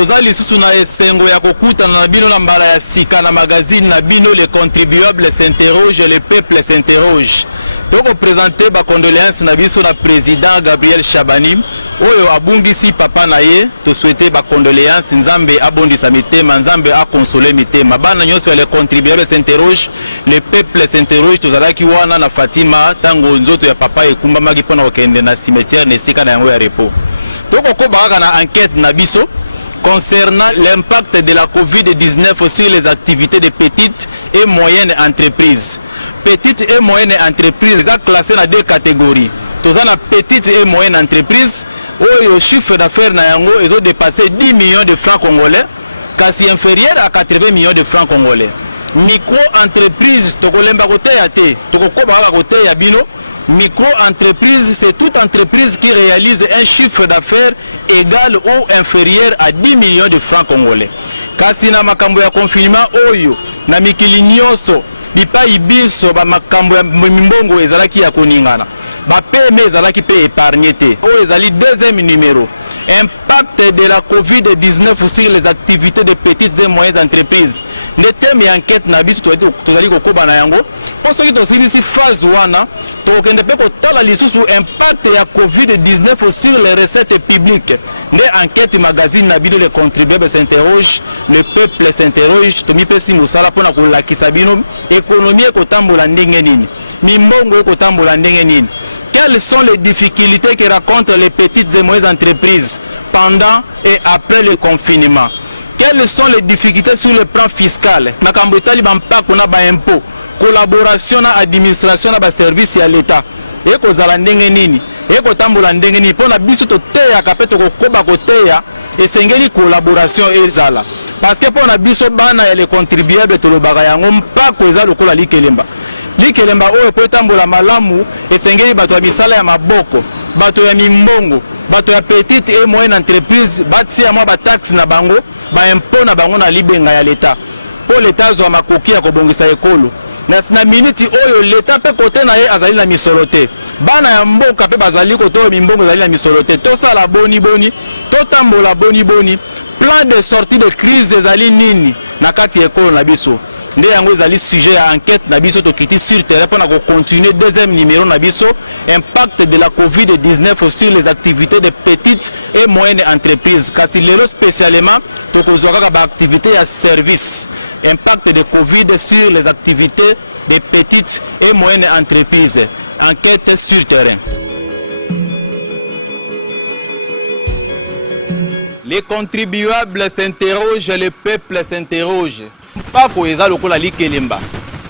tozali susu na esengo ya kokutana na bino na mbala ya sika na magazine na bino. Les contribuables s'interrogent, le peuple s'interroge. Toko présenter ba condoléances na biso na président Gabriel Chabani oyo abungisi papa na ye. To souhaiter ba condoléances, nzambe abondisa mitema, nzambe a consoler mitema. Bana nyonso les contribuables s'interrogent, le peuple s'interroge. Tozalaki wana na Fatima tango nzoto ya papa ekumba maki pona okende na cimetière nesika na yango ya repos. Toko ko baraka na enquête na biso concernant l'impact de la COVID-19 sur les activités de petites et moyennes entreprises. Petites et moyennes entreprises sont classées dans deux catégories. Tous les petites et moyennes entreprises, où le chiffre d'affaires ils ont dépassé 10 millions de francs congolais, quasi inférieur à 80 millions de francs congolais. Micro-entreprise, micro-entreprise, c'est toute entreprise qui réalise un chiffre d'affaires égal ou inférieur à 10 millions de francs congolais. Kasi na makambo ya confinement oyo na mikili nyonso bipai biso ba makambo ya mbongo ezalaki ya koningana. Ba PME ezalaki pe épargné te. Oyo ezali deuxième numéro. Impact de la COVID-19 sur les activités de petites et moyennes entreprises. Le thème et enquête na biso tozali kokoba na yango. Pour ceux qui sont ici phase 1, tokende pe kotala lisusu impact ya COVID-19 sur les recettes publiques. Les enquêtes magazine na biso les contribuables s'interrogent, le peuple s'interroge, tomi pesi musala pona kolakisa bino économie ekotambola ndenge nini. Mimbongo ekotambola ndenge nini. Quelles sont les difficultés que rencontrent les petites et moyennes entreprises pendant et après le confinement? Quelles sont les difficultés sur le plan fiscal? Nakambotali bampako na ba impôt, collaboration na administration na ba service ya l'État. Eko zala ndenge nini? Eko tambola ndenge nini? Pona biso to teya kapeto kokoba koteya esengeli collaboration ezala. Parce que pona biso bana ya les contribuables to lobaka yango mpako ezala lokola likelemba. Likelemba oyo po tambola malamu esengeli bato ya misala ya maboko, bato ya mimbongo, bato ya petite et moyenne entreprise batia mwa ba taxe na bango, ba impôt na bango na libenga ya l'État. Po l'État zo makoki ya kobongisa ekolo. Na minute oyo l'État pe kote na ye azali na misolote. Bana ya mboka pe bazali koto mimbongo azali na misolote. To sala boni boni, to tambola boni boni. Plan de sortie de crise ezali nini na kati ekolo na biso. Nde yango ezali sujet à enquête na biso to kiti sur terrain pour continuer deuxième numéro na biso impact de la COVID-19 sur les activités de petites et moyennes entreprises. Kasi lelo spécialement to kozwaka ba activités à service. Impact de COVID sur les activités de petites et moyennes entreprises. Enquête sur terrain. Les contribuables s'interrogent, le peuple s'interroge. Pako eza lokola likelemba.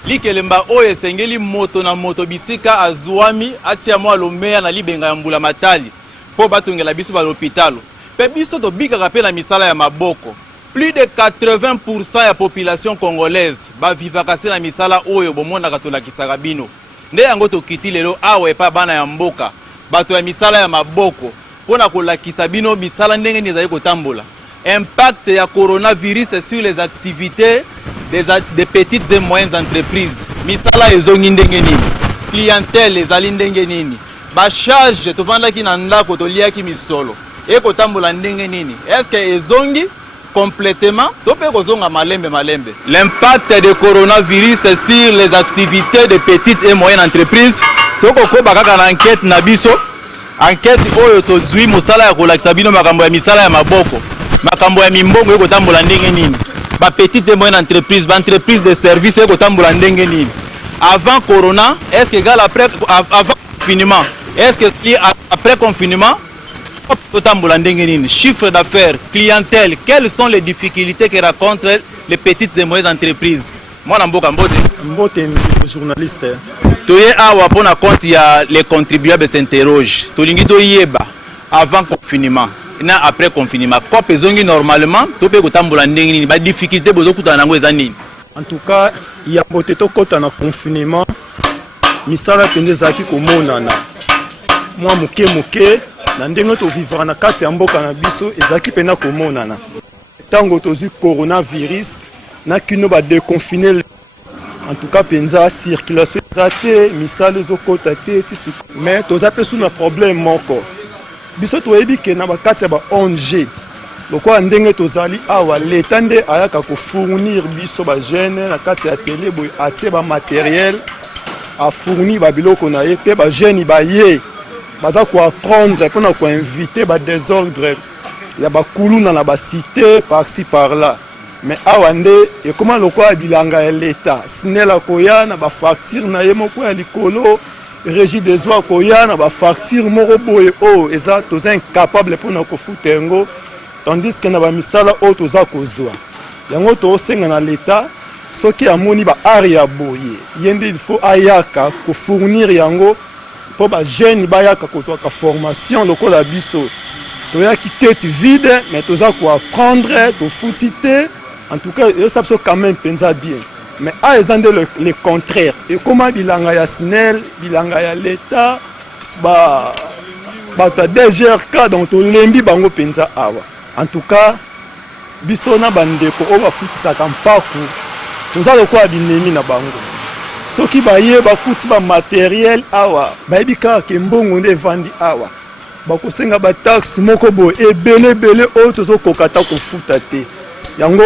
Likelemba oyo esengeli moto na moto bisika azwami atia mwa lomea na libenga ya mbula matali po batongela biso ba l'hôpital. Pe biso to bikaka pe na misala ya maboko. Plus de 80% ya population congolaise ba vivaka se na misala oyo bomonaka tolakisaka bino. Nde yango tokiti lelo awe pa bana ya mboka. Bato ya misala ya maboko pona kolakisa bino misala ndenge ezali kotambola. Impact ya coronavirus sur les activités des petites et moyennes entreprises. Misala ezongi ndenge nini? Clientèle ezali ndenge nini? Ba charge to vanda ki na ndako to liaki misolo. Eko tambola ndenge nini? Est-ce que ezongi complètement? To pe kozonga malembe malembe. L'impact de coronavirus sur les activités de petites et moyennes entreprises. Toko ko bakaka na enquête na biso. Enquête oyo to zui musala ya kolakisa bino makambo ya misala ya maboko. Makambo ya mimbongo eko tambola ndenge nini? Ba petite et moyenne entreprise, ba entreprise de service eko tambola ndenge nini? Avant corona, est-ce que égal avant confinement? Est-ce que après confinement tambola ndenge nini? Chiffre d'affaires, clientèle, quelles sont les difficultés que rencontrent les petites et moyennes entreprises? Moi na mboka mbote. Mbote journaliste. Toye awa pona compte ya les contribuables s'interrogent. Tolingi to yeba avant confinement. Na après confinement, quoi pesongi normalement, to pe kotambola ndenge nini, ba difficulté bozo kutana nango eza nini? En tout cas, il y a boté to kota na confinement. Misala tende zaki komonana. Moi muke na ndenge to vivre na kati ya mboka na biso ezaki pena komonana. Tango tozu coronavirus na kino ba déconfiner. En tout cas penza circulation zate misala zo kota te tisi. Mais toza pe sous na problème moko. Biso toyebi ke na bakati ya ba ONG lokola ndenge tozali awa leta nde ayaka kofournir biso bagene na kati ya tele boye atie bamateriel afournir babiloko na ye mpe bagene baye baza koapprendre mpona koinvite badésordre ya bakuluna na basite par-ci par-là. Mais awa nde ekoma lokola bilanga ya leta SNEL akoya na bafacture na ye moko ya likolo, régie des eaux akoya na bafacture moko boye oyo eza toza incapable mpona kofuta yango, tandis que na bamisala oyo toza kozwa yango tosenga na leta soki amoni baare ya boye ye nde il faut ayaka kofournir yango mpo bagene bayaka kozwaka formation lokola biso toyaki tete vide mais toza koapprendre tofuti te. En tout cas, ça peut quand même penser bien. Mais à le contraire. Et comment bilanga ya SNEL, bilanga ya l'État, bah ta DGRK donc to lembi bango penza awa. En tout cas, bisona bandeko o ba futisa kampaku. Toza lokwa binemi na bango. Soki baye ba kuti ba matériel awa, ba ebika ke mbongo nde vandi awa. Ba kosenga ba taxe moko bo ebele o tozo kokata ko futa te. Yango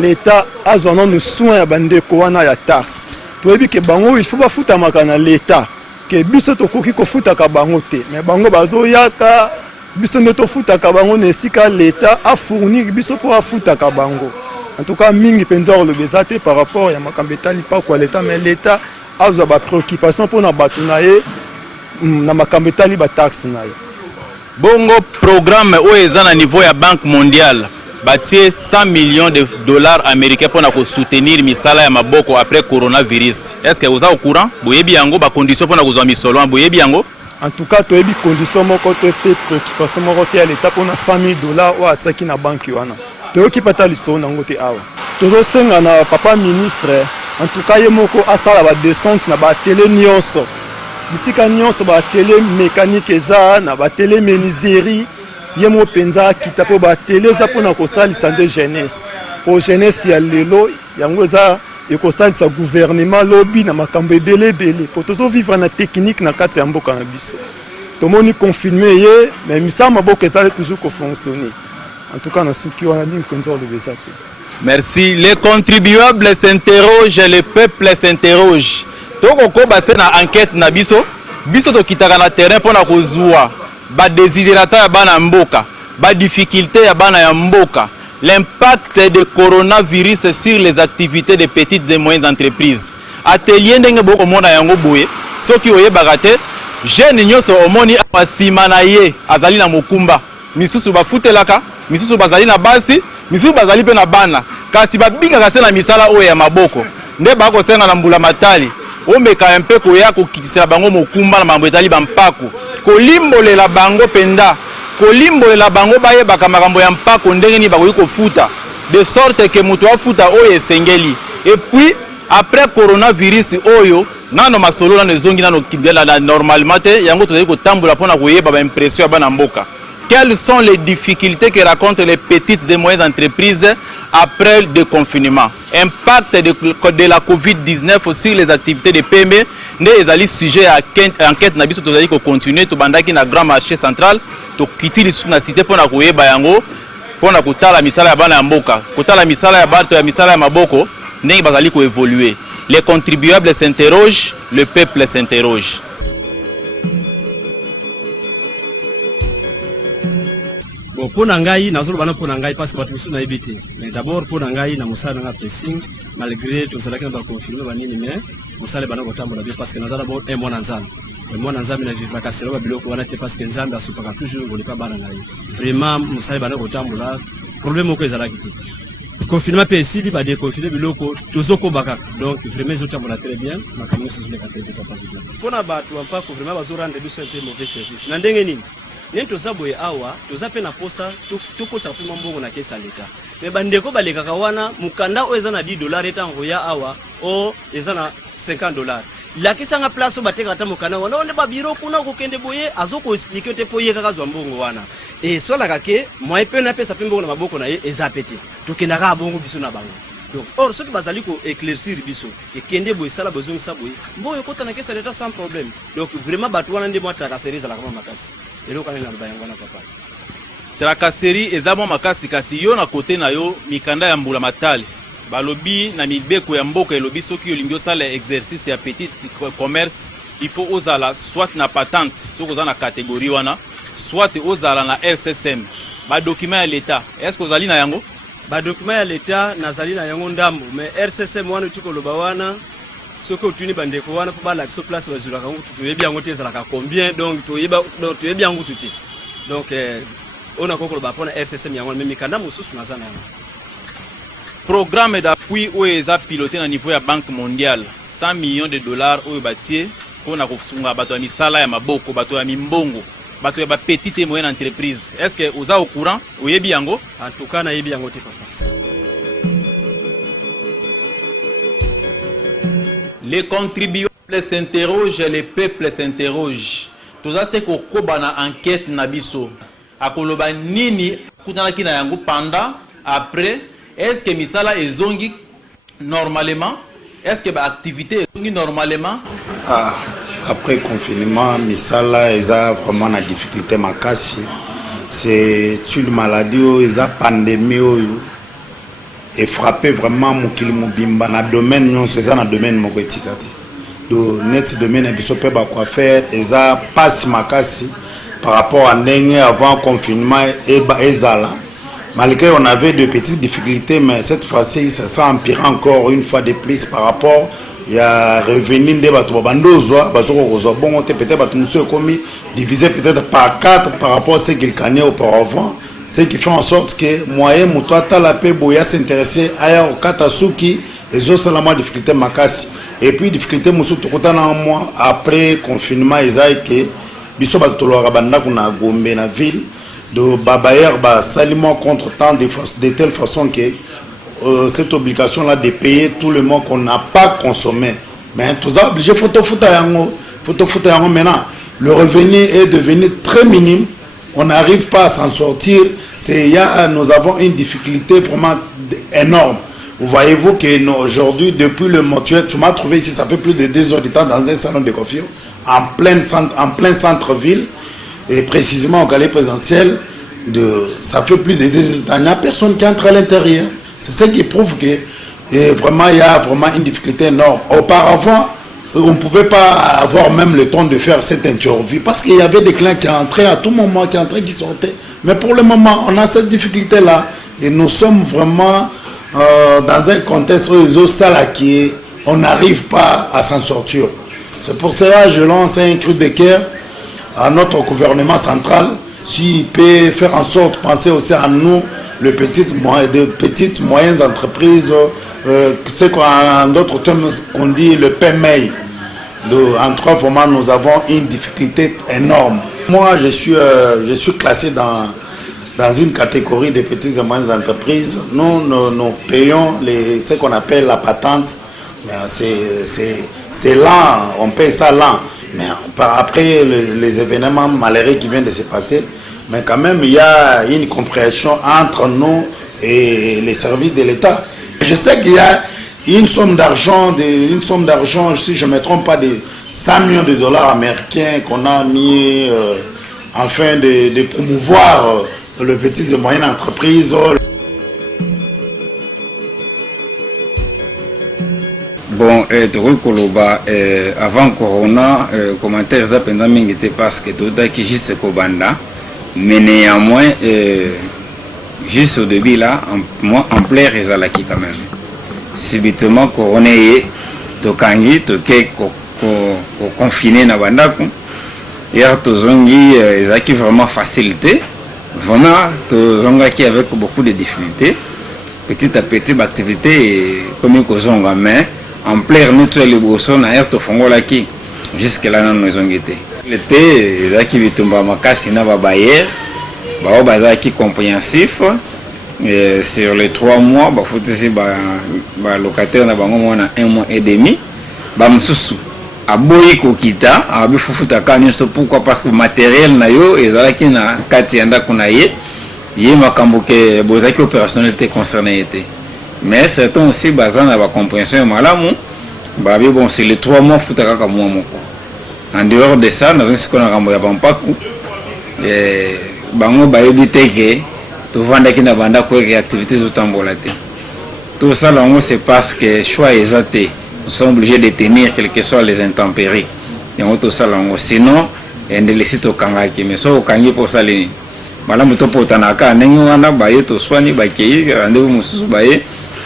l'État a besoin de soins à bandeko wana ya taxe. Toyebi ke bango il faut pas futa makana l'État. Que biso to koki ko futa ka bango te. Mais bango bazo yaka biso ne to futa ka bango ne sika l'État a fournir biso pour futa ka bango. En tout cas mingi penza le bezate par rapport ya makambetali pas quoi l'État mais l'État a besoin ba préoccupation pour na batunaye na makambetali ba taxe na ye. Bongo programme o eza na niveau ya Banque mondiale. Batie 100 millions de dollars américains pour soutenir misala ya maboko après coronavirus. Est-ce que vous êtes au courant? Boyebi yango ba condition pour na misolo boyebi yango? En tout cas, toyebi condition moko te préoccupation moko te à l'état pour na 100 000 dollars ou ataki na banque wana. Toyoki pata liso nango te awa. Tozo senga na papa ministre, en tout cas ye moko asala ba descente na ba télé nyonso. Bisika nyonso ba télé mécanique eza na ba télé menuiserie. Yemo penza kita po ba télé za pona ko salisa de jeunesse po jeunesse ya lelo yango za eko salisa gouvernement lobby na makambo ebele po tozo vivre na technique na kati ya mboka na biso tomoni confirmer ye mais misa maboko ezali toujours ko fonctionner. En tout cas na suki wana ni konzo le bezate. Merci. Les contribuables s'interrogent, le peuple s'interroge. Toko ko base na enquête na biso to kitaka na terrain pona ko zuwa ba desiderata ya bana mboka, ba difficulté ya bana ya mboka, l'impact de coronavirus sur les activités de petites et moyennes entreprises. Atelier ndenge boko mona yango boye, soki oyebaka te, jeune nyonso omoni apasima na ye azali na mokumba. Misusu bafutelaka, misusu bazali na basi, misusu bazali pe na bana. Kasi babingaka se na misala oyo ya maboko. Nde bako senga na mbula matali. Omeka mpe koya kokitisa bango mokumba na mambo etali bampako. Kolimbolela bango penda, kolimbolela bango baye bakamakambo ya mpako ndenge ni bakoki kofuta de sorte que mutu afuta oyo esengeli. Et puis après coronavirus oyo nano masolo na nezongi nano kibela normalement te yango tozali kotambola pona koyeba ba impression ya bana mboka. Quelles sont les difficultés que rencontrent les petites et moyennes entreprises après le déconfinement? Impact de la COVID-19 sur les activités de PME. Nous sommes sujets à enquête. Nous allons continuer to bandaki na grand marché central. To quitter la cité pour na koyeba yango pour na kutala misala ya bana mboka. Kutala misala ya bato ya misala ya maboko. Ndenge bazali ko évoluer. Les contribuables s'interrogent, le peuple s'interroge. Pour Nangaï, nous avons pour Nangaï parce que nous sommes habités. Mais d'abord pour Nangaï, nous avons pressing malgré tout cela qui nous a confirmé, mais nous avons parce que nous avons un mois en Zambie. Le mois en Zambie, nous avons cassé le bloc parce que Zambie a toujours voulu pas barrer. Vraiment, nous avons un problème au Kézara. Confinement PSI, il va déconfiner le loco, tous au Kobaka. Donc vraiment, ils ont très bien. Ma caméra se souvient pour la batte, on pas vraiment rendre de mauvais service. Nandengeni. Nento zaboye awa tozape na posa tukota kupima mbongo na kesa leta me bandeko baleka kawana mukanda o ezana $10 eta ngoya awa o ezana $50 la kisanga place o bateka ta mukanda wana onde ba biro kuna ko kende boye azoko expliquer te poye kaka zwa mbongo wana e sola kake moi pe na pesa mbongo na maboko na ye ezapete tokenda ka bongo biso na bango. Donc or ceux qui bazali ko éclaircir biso et kende boye sala besoin ça boye mboyo kota na kesa leta sans problème. Donc vraiment batu wana ndemo ataka sereza la kama makasi. tracasserie ezamo makasi kasi yo na côté na yo mikanda ya mbula matali balobi na mibeko ya mboka elobi soki olingi osala exercice ya petit commerce il faut ozala soit na patente soki oza na catégorie wana soit ozala na RCSM ba document ya l'état est-ce que ozali na yango ba document ya l'état nazali na yango ndambo mais RCSM wana tukoloba wana soki otuni bandeko wana po balakisa so place bazulaka yango toyebi yango te ezalaka combien donc toyebi yango tuti donc on a kokoloba mpona RCSM yango mais mikanda mosusu naza na yango. Programme d'appui oyo eza piloté na niveau ya Banque mondiale 100 millions de dollars oyo batie mpona kosunga bato ya misala ya maboko bato ya mimbongo bato ya ba petite et moyenne entreprise. Est-ce que oza au courant oyebi yango? En tout cas nayebi yango te papa. Les contribuables s'interrogent, les peuples s'interrogent. Tout ça c'est kokoba na enquête na biso akoloba nini kutanaki na yango pendant après. Est-ce que misala ezongi normalement? Est-ce que ba activité ezongi normalement? Après confinement, misala eza vraiment na difficulté makasi. C'est une maladie eza pandémie et frappé vraiment mokili mobimba na domaine nyonso eza na domaine moko etikati. Do net domaine biso pe ba quoi faire eza passe makasi par rapport à ndenge avant confinement et ezala. Malgré on avait de petites difficultés, mais cette fois-ci, ça s'est empiré encore une fois de plus par rapport à revenu de Batobandozoa, bon, peut-être nous commis divisé peut-être par 4 par rapport à ce qu'il gagnait auparavant, ce qui fait en sorte que moyen Moutouata la paix boya s'intéresser à au Katasuki et aux seulement difficultés makasi et puis difficulté Moussou Tokotana un mois après confinement Isaïke biso batolo rabanda kuna Gombe na ville de Babayer ba salement contre temps de telle façon que cette obligation là de payer tout le monde qu'on n'a pas consommé mais tout ça obligé photo yango maintenant le revenu est devenu très minime, on n'arrive pas à s'en sortir, nous avons une difficulté vraiment énorme. Vous voyez-vous que aujourd'hui, depuis le mortuaire, tu m'as trouvé ici, ça fait plus de 2 heures de temps dans un salon de coiffure, en plein centre-ville, et précisément au Palais présidentiel, ça fait plus de 2 heures de temps. Il n'y a personne qui entre à l'intérieur. C'est ce qui prouve que vraiment, il y a vraiment une difficulté énorme. Auparavant, on ne pouvait pas avoir même le temps de faire cette interview parce qu'il y avait des clients qui entraient à tout moment, qui sortaient. Mais pour le moment, on a cette difficulté-là et nous sommes vraiment dans un contexte où les autres salariés, on n'arrive pas à s'en sortir. C'est pour cela que je lance un cri de cœur à notre gouvernement central s'il peut faire en sorte de penser aussi à nous, les petites moyennes entreprises, c'est qu'en d'autres termes qu'on dit le PMI. En 3 moments, nous avons une difficulté énorme. Moi, je suis classé dans une catégorie de petites et moyennes entreprises. Nous payons ce qu'on appelle la patente. C'est lent, on paye ça lent. Mais après les événements malheureux qui viennent de se passer, mais quand même, il y a une compréhension entre nous et les services de l'État. Je sais qu'il y a une somme d'argent, si je ne me trompe pas, de 100 millions de dollars américains qu'on a mis afin de promouvoir les petites et moyennes entreprises. Bon, avant Corona, commentaires était parce que tout est juste Kobanda, mais néanmoins, juste au début là, en plein Rezalaki quand même. Subitement Corona tokangi toke confiné na bandako hier tozongi ezaki vraiment facilité vraiment tozongaki avec beaucoup de difficultés petit à petit l'activité comme kozonga mais en plein notre liboso na hier tofongolaki jusque là na nozongité l'été ezaki bitumba makasi na ba bayer bao bazaki compréhensif. Sur les 3 mois, il faut que les locataires na bango mona 1 mois et demi. Bamsusu aboyi kokita, abi fufuta kanyosto pourquoi parce que matériel na yo ezalaki na kati yanda kuna ye makambo ke bozaki opérationnalité concernée été. Mais certains aussi bazana ba compréhension malamu, babi bon c'est les 3 mois futaka ka mois moko. En dehors de ça, nous avons ce qu'on a rambo ya bampaku. bango bayebi te ke tovandaki na banda koyeke activité ezotambola te. Tout ça là, c'est parce que choix exacté, nous sommes obligés de tenir quelles que soient les intempéries. Et on tout ça là, sinon on ne laisse tout kangaki. Mais ça au kangi pour ça les. Voilà, muto potanaka, nengo wana baye to soigner bakei, rendez-vous mususu baye.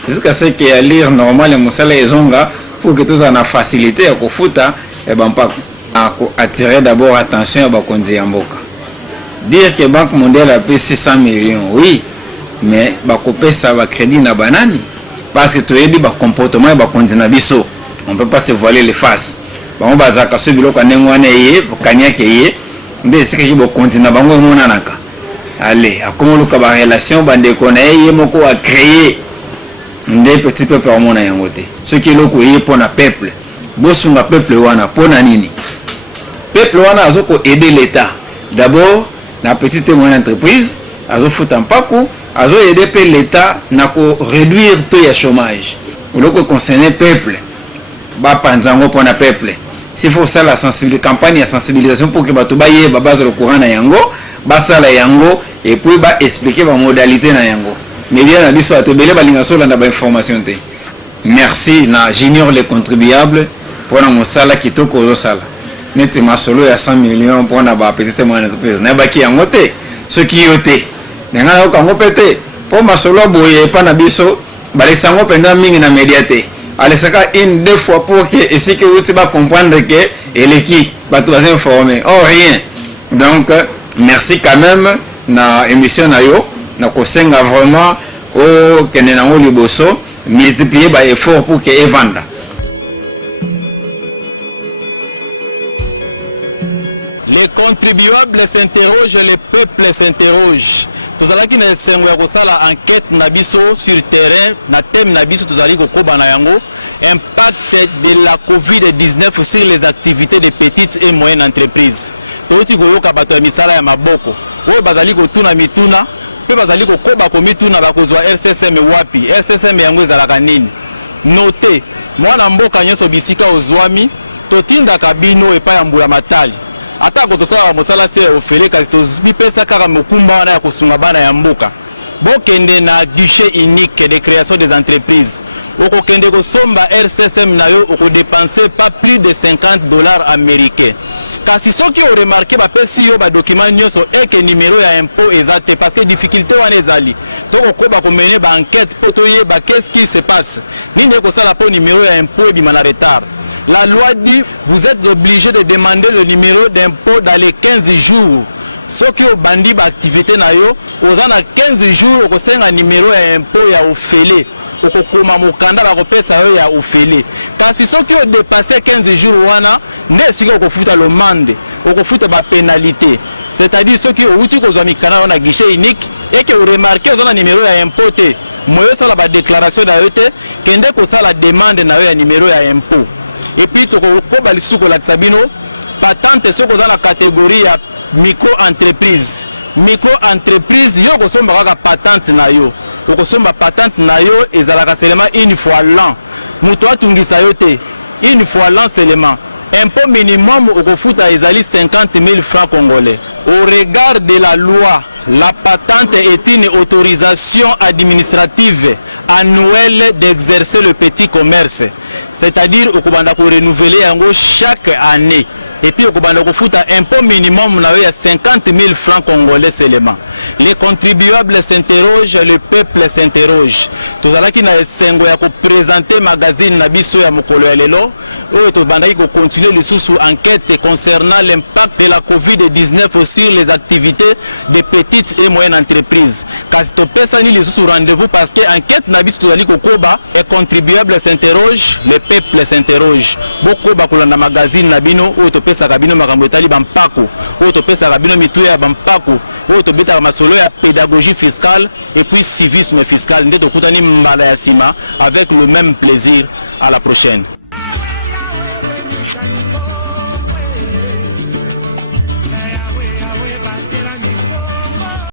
Jusqu'à ce qu'il y a lire normal les musala ezonga pour que tous en a facilité à kofuta et ben pas à attirer d'abord attention à bakonzi yamboka. Dire que Banque mondiale a payé 600 millions, oui, mais bakopé ça va crédit na banani. Parce que tu as dit que comportement est continue biso, on ne peut pas se voiler les faces. On va zaka ce biloko nengwane ye, kanya ke ye, mais c'est que bo continue bango monanaka. Allez, à comment le ba relation bande konaye ye moko a créer des petits peuples au monde yangote. Ce qui est loko ye pour na peuple. Bosunga peuple wana pour na nini? Peuple wana azoko aider l'état. D'abord, la petite et moyenne entreprise, azo futa mpako azo aider l'État na ko réduire taux de chômage. Ou que concerner peuple, ba panzango pour na peuple. S'il faut ça la campagne de sensibilisation pour que bato ba ye ba base le courant na yango, ba sala yango et puis ba expliquer ba modalité na yango. Mais bien na biso atebele ba linga so na ba information te. Merci na j'ignore les contribuables pour na mosala kitoko zo sala. Neti masolo ya 100 millions pour na ba petite moyenne entreprise. Na ba ki yango te, ce qui yote. Nanga na kango pete po masolo boye pa na biso balesango penda mingi na médiaté alesaka une deux fois pour que ici que tu vas comprendre que eleki ba tu vas informer oh rien. Donc merci quand même na émission na yo na kosenga vraiment au kenenango liboso multiplier ba effort pour que evanda. Les contribuables s'interrogent, le peuple s'interroge. Tozalaki na esengo ya kosala enquête na biso sur terrain na thème na biso tozali kokoba na yango impact de la COVID-19 sur les activités des petites et moyennes entreprises. Toti koyoka bato ya misala ya maboko oyo bazali kotuna mituna pe bazali kokoba komituna bakozwa RCSM wapi RCSM yango ezalaka nini. Note mwana mboka nyonso bisika ozwami totindaka bino epai ya mbula matali. Ata kotosala mosala se ofele kasi tozipesa kaka mokumba wana ya kosunga bana ya mboka. Bokende na guichet unique de création des entreprises. Okokende kosomba RCSM na yo okodepenser pas plus de $50 américains. Kasi soki o remarqué ba pesi yo ba document nyonso eke numéro ya impôt ezate parce que difficulté wana ezali. Donc okoba ko mener ba enquête pour toyeba qu'est-ce qui se passe. Ligne ko sala po numéro ya impôt bi mana retard. La loi dit vous êtes obligé de demander le numéro d'impôt dans les 15 jours. Ce qui est bandi d'activité na yo, aux 15 jours, vous avez un numéro d'impôt ya ofele. Okokoma mokanda la repesa yo ya ofele. Car si ce qui est dépassé 15 jours wana, ne si okofuta le mande, okofuta ba pénalité. C'est-à-dire ceux qui ont outil ko zami kana na guichet unique et que vous remarquez ont un numéro ya impôt te. Moyo sala ba déclaration da yo te, kende ko sala demande na yo ya numéro ya impôt. Et puis tu as les sous la sabino patente ce dans la catégorie micro-entreprise. Micro-entreprise, yo ko somba ka patente na yo. Ko somba patente na yo ezalaka seulement une fois l'an. Muto atungisa yo te une fois l'an seulement. Impôt minimum au kofuta ezali 50 000 francs congolais. Au regard de la loi, la patente est une autorisation administrative annuelle d'exercer le petit commerce. C'est-à-dire au Kobanda pour renouveler chaque année. Et puis au Kobanda pour foutre un impôt minimum à 50 000 francs congolais seulement. Les contribuables s'interrogent, le peuple s'interroge. Tout ça qui n'a pas présenté magazine Nabiso ya Mokolo Lelo, où tout banda qui continue le sous-enquête concernant l'impact de la COVID-19 sur les activités des petites et moyennes entreprises. Car c'est au personnel le sous-rendez-vous parce que enquête Nabiso Touzali Kokoba, les contribuables s'interrogent, le peuple s'interroge. Beaucoup de magazine Nabino, où tu pesa Rabino Makambotali Bampako, où tu pesa Rabino Mituya Bampako, où tu bêta Masolo ya pédagogie fiscale et puis civisme fiscal. Nous avons avec le même plaisir. À la prochaine.